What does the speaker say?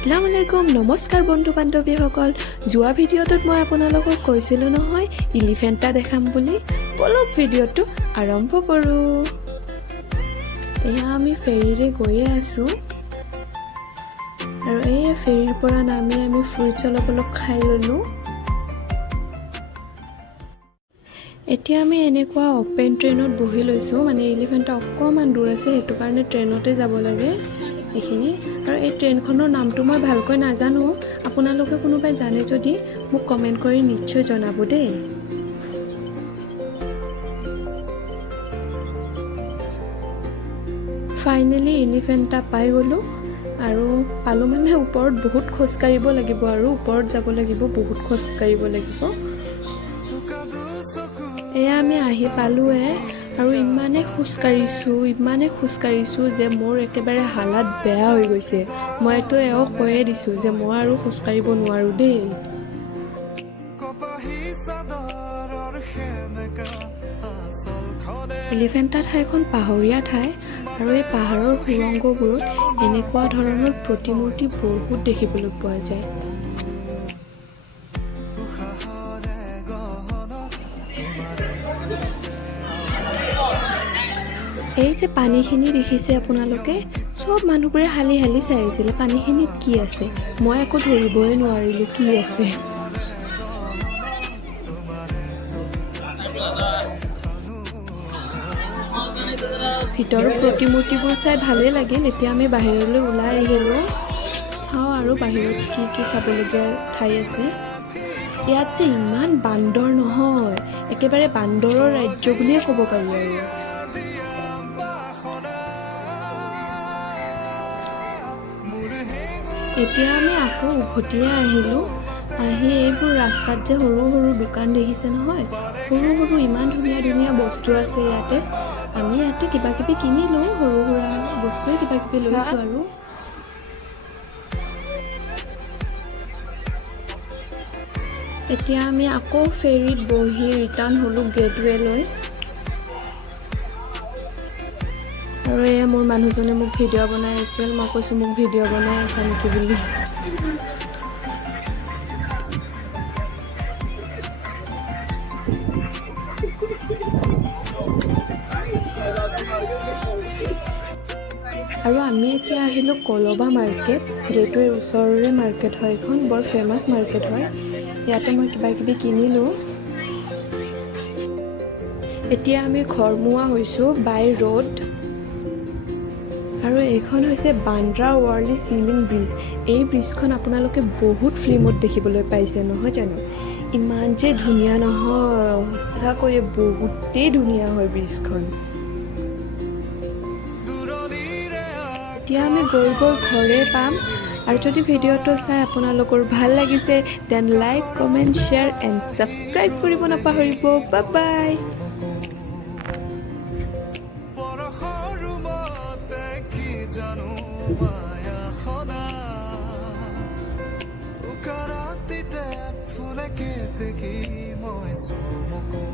আসসালামু আলাইকুম নমস্কাৰ বন্ধু বান্ধৱীসকল যোৱা ভিডিঅ'টোত মই আপোনালোকক কৈছিলোঁ নহয় এলিফেণ্ট এটা দেখাম বুলি বলক ভিডিঅ'টো আৰম্ভ কৰোঁ এয়া আমি ফেৰীৰে গৈয়ে আছোঁ আৰু এই ফেৰীৰ পৰা নামি আমি ফ্ৰুইটছ অলপ খাই ল'লোঁ এতিয়া আমি এনেকুৱা অপেন ট্ৰেইনত বহি লৈছোঁ মানে এলিফেণ্টটা অকণমান দূৰ আছে সেইটো কাৰণে ট্ৰেইনতে যাব লাগে এইখিনি আৰু এই ট্ৰেইনখনৰ নামটো মই ভালকৈ নাজানো আপোনালোকে কোনোবাই জানে যদি মোক কমেণ্ট কৰি নিশ্চয় জনাব দেই ফাইনেলি এলিফেণ্টটা পাই গ'লোঁ আৰু পালোঁ মানে ওপৰত বহুত খোজ কাঢ়িব লাগিব আৰু ওপৰত যাব লাগিব বহুত খোজ কাঢ়িব লাগিব এয়া আমি আহি পালোঁৱে আৰু ইমানে খোজ কাঢ়িছোঁ যে মোৰ একেবাৰে হালত বেয়া হৈ গৈছে মইতো এওঁ কৈয়ে দিছোঁ যে মই আৰু খোজ কাঢ়িব নোৱাৰোঁ দেই এলিফেণ্টা ঠাইখন পাহাৰীয়া ঠাই আৰু এই পাহাৰৰ সুৰংগবোৰত এনেকুৱা ধৰণৰ প্ৰতিমূৰ্তি বহুত দেখিবলৈ পোৱা যায় এই যে পানীখিনি দেখিছে আপোনালোকে সব মানুহবোৰে হালি হালি চাই আছিলে পানীখিনিত কি আছে মই একো ধৰিবই নোৱাৰিলোঁ কি আছে ভিতৰৰ প্ৰতিমূৰ্তিবোৰ চাই ভালেই লাগিল এতিয়া আমি বাহিৰলৈ ওলাই আহিলোঁ চাওঁ আৰু বাহিৰত কি চাবলগীয়া ঠাই আছে ইয়াত যে ইমান বান্দৰ নহয় একেবাৰে বান্দৰৰ ৰাজ্য বুলিয়ে ক'ব পাৰি আৰু এতিয়া আমি আকৌ উভতিয়ে আহিলোঁ আহি এইবোৰ ৰাস্তাত যে সৰু সৰু দোকান দেখিছে নহয় সৰু ইমান ধুনীয়া বস্তু আছে ইয়াতে আমি ইয়াতে কিবাকিবি কিনিলোঁ সৰু সুৰা বস্তুৱে কিবাকিবি লৈছোঁ আৰু এতিয়া আমি আকৌ ফেৰীত বহি ৰিটাৰ্ণ হ'লোঁ গেটৱেলৈ আৰু এয়া মোৰ মানুহজনে মোক ভিডিঅ' বনাই আছিল মই কৈছোঁ মোক ভিডিঅ' বনাই আছা নেকি বুলি আৰু আমি এতিয়া আহিলোঁ কলবা মাৰ্কেট গেটৱেৰ ওচৰৰে মাৰ্কেট হয় এখন বৰ ফেমাছ মাৰ্কেট হয় ইয়াতে মই কিবাকিবি কিনিলোঁ এতিয়া আমি ঘৰমুৱা হৈছোঁ বাই ৰোড আৰু এইখন হৈছে বান্দ্ৰা ৱাৰ্লি চিলিং ব্ৰিজ এই ব্ৰিজখন আপোনালোকে বহুত ফিল্মত দেখিবলৈ পাইছে নহয় জানো ইমান যে ধুনীয়া নহয় সঁচাকৈয়ে বহুতেই ধুনীয়া হয় ব্ৰিজখন এতিয়া আমি গৈ ঘৰে পাম আৰু যদি ভিডিঅ'টো চাই আপোনালোকৰ ভাল লাগিছে then like comment share and subscribe কৰিব নাপাহৰিব বাই বাই জানো মায়া খনা উকাৰাতিতে ফুলে কেতেকি মই চমকো